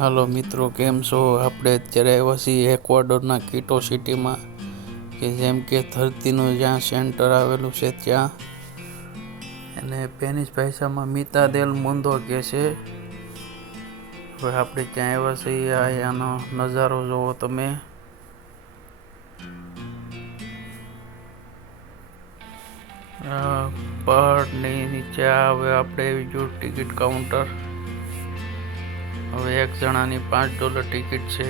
હાલો મિત્રો, કેમ છો? આપણે અત્યારે આવ્યા છીએ એક્વાડોરના કિટો સિટીમાં, કે જેમ કે ધરતીનું જ્યાં સેન્ટર આવેલું છે ત્યાં, અને સ્પેનિશ ભાષામાં મિતા દેલ મુન્દો કહે છે. હવે આપણે ત્યાં આવ્યા છીએ, અહીંયાનો નજારો જોવો તમે. પહાડની નીચે હવે આપણે આવી ગયું ટિકિટ કાઉન્ટર. હવે એક જણાની $5 ટિકિટ છે,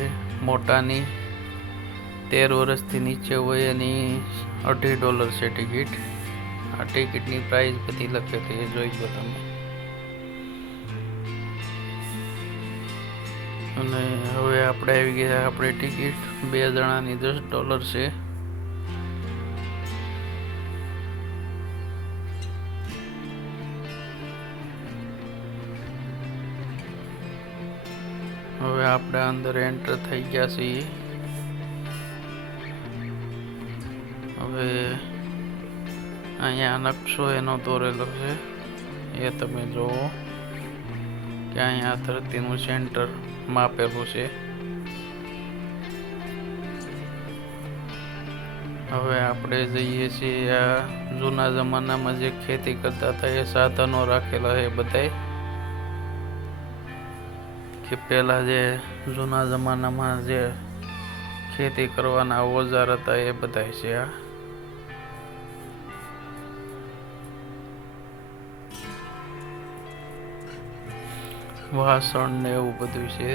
મોટાની 13 વર્ષથી નીચે હોય એની $2.5 છે ટિકિટ. આ ટિકિટની પ્રાઇસ બધી લખેલી છે, જોઈ લો તમે. અને હવે આપણે આવી ગયા, આપણે ટિકિટ 2 જણાની $10 છે. હવે આપણે અંદર એન્ટર થઈ ગયા છીએ. હવે અહીંયા નકશો એનો દોરેલો છે, એ તમે જોવો કે અહીંયા ધરતીનું સેન્ટર માપેલું છે. હવે આપણે જઈએ છીએ આ જૂના જમાનામાં જે ખેતી કરતા હતા એ સાધનો રાખેલા છે બધાય, કે પહેલાં જે જૂના જમાનામાં જે ખેતી કરવાના ઓજાર હતા એ બધાય છે. આ વાસણ ને એવું બધું છે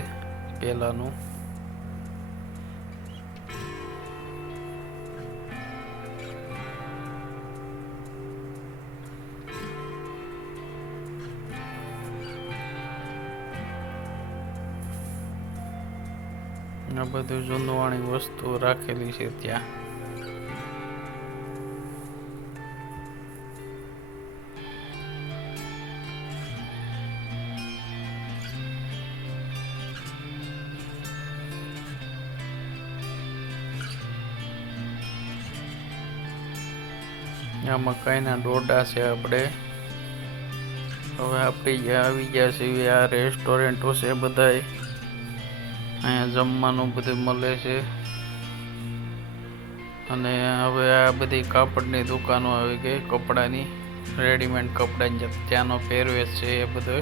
પહેલાંનું. આ બધું જૂનવાણી વસ્તુઓ રાખેલી છે ત્યાં. આ મકાઈના ડોડા છે આપણે. હવે આપણે આવી ગયા છીએ, આ રેસ્ટોરન્ટો છે બધાય. અહીંયા જમવાનું બધું મળે છે. અને હવે આ બધી કાપડની દુકાનો આવી ગઈ, કપડાની, રેડીમેડ કપડાની, ત્યાંનો પહેરવેશ છે એ બધો.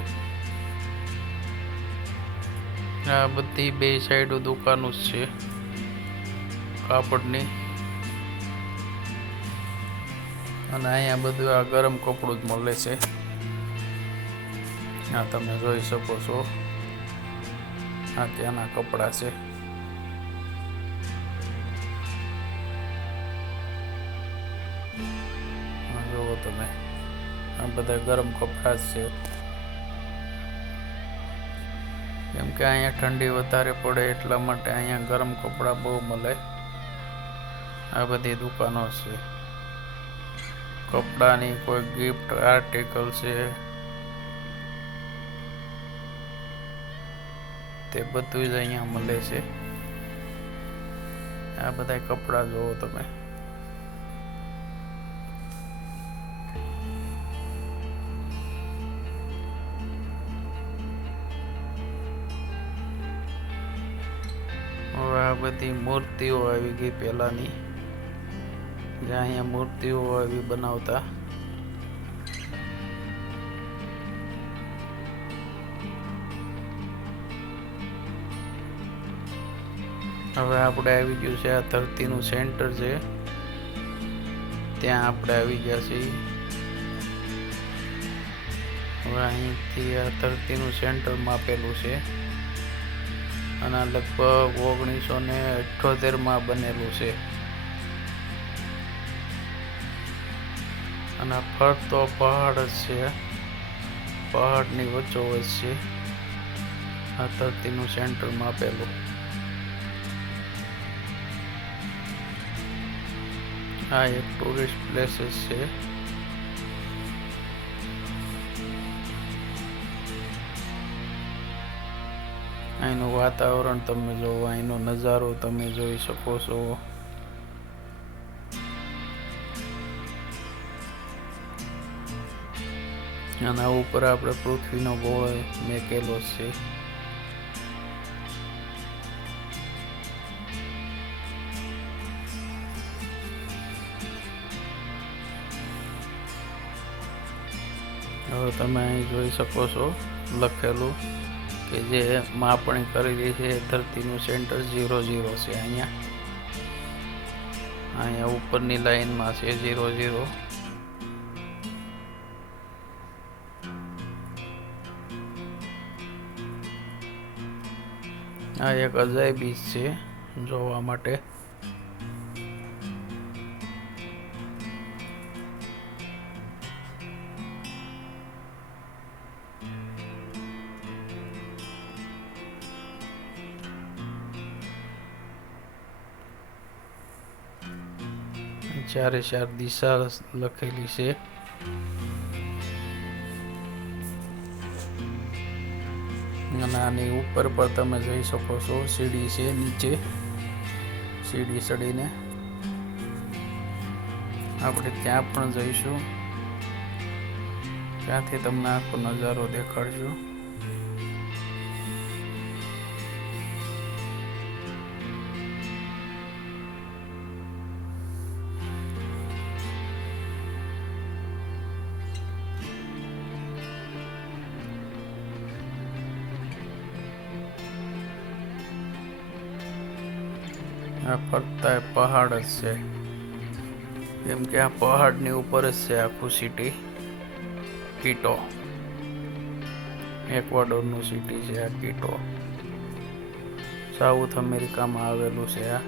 આ બધી બે સાઈડો દુકાનો જ છે કાપડની. અને અહીંયા બધું આ ગરમ કપડું જ મળે છે. આ તમે જોઈ શકો છો, આ ત્યાંના કપડા છે. જુઓ તમે, આ બધા ગરમ કપડા જ છે. કેમ કે અહીંયા ઠંડી વધારે પડે એટલા માટે અહીંયા ગરમ કપડા બહુ મળે. આ બધી દુકાનો છે કપડાની, કોઈ ગિફ્ટ આર્ટિકલ છે, તે બધું જ અહીંયા મળે છે. આ બધા કપડા જોવો તમે. હવે આ બધી મૂર્તિઓ આવી ગઈ પહેલાની, જે અહીંયા મૂર્તિઓ આવી બનાવતા. હવે આપણે આવી ગયું છે, આ ધરતીનું સેન્ટર છે ત્યાં આપણે આવી ગયા છીએ. હવે અહીંથી આ ધરતીનું સેન્ટર માપેલું છે, અને લગભગ 1978માં બનેલું છે. અને ફરતો પહાડ જ છે, પહાડની વચ્ચોવચ છે આ ધરતીનું સેન્ટર માપેલું. આ એક ટુરિસ્ટ પ્લેસીસ છે. અહીંનું વાતાવરણ તમે જોવો, અહીંનો નજારો તમે જોઈ શકો છો. અને ઉપર આપણે પૃથ્વીનો ગોળો મેકેલો છે. હવે તમે અહીં જોઈ શકો છો લખેલું કે જે માપણી કરેલી છે ધરતીનું સેન્ટર 0 0 છે. અહીંયા ઉપરની લાઈનમાં છે 0 0. આ એક અજાયબી છે જોવા માટે. ચારે ચાર દિશા લખેલી છે. અને આની ઉપર પર તમે જોઈ શકો છો સીડી છે, નીચે સીડી ચડીને આપણે ત્યાં પણ જઈશું. ત્યાંથી તમને આખો નજારો દેખાડશું. આ ફરતા પહાડ જ છે, કેમ કે આ પહાડની ઉપર જ છે આખું સિટી. ક્વિટો એક્વાડોરનું સિટી છે આ ક્વિટો. સાઉથ અમેરિકામાં આવેલું છે આ.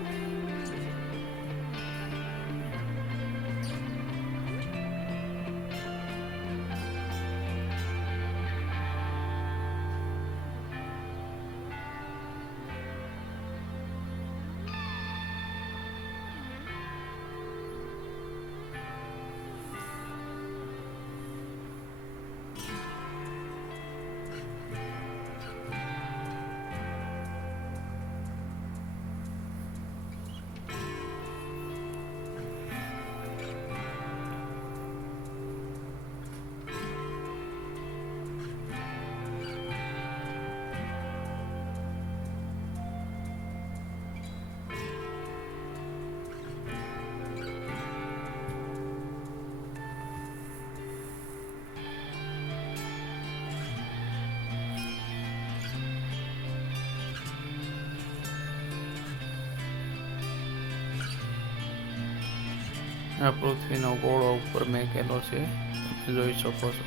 આ પૃથ્વીનો ગોળો ઉપર મેકેલો છે, તમે જોઈ શકો છો.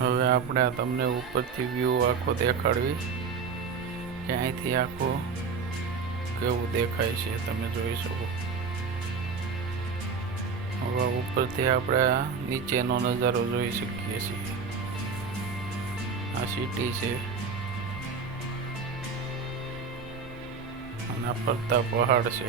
હવે આપણે તમને ઉપરથી વ્યૂ આખો દેખાડવી કે અહીંથી આખો કેવું દેખાય છે, તમે જોઈ શકો. હવે ઉપરથી આપણે નીચેનો નજારો જોઈ શકીએ છીએ. આ સિટી છે અને ફરતા પહાડ છે.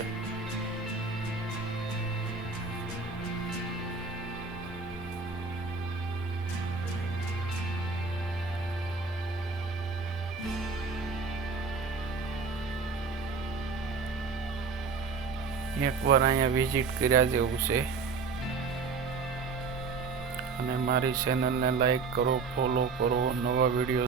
એકવાર અહીંયા વિઝિટ કર્યા જેવું છે. અને મારી ચેનલને લાઈક કરો, ફોલો કરો, નવા વિડીયો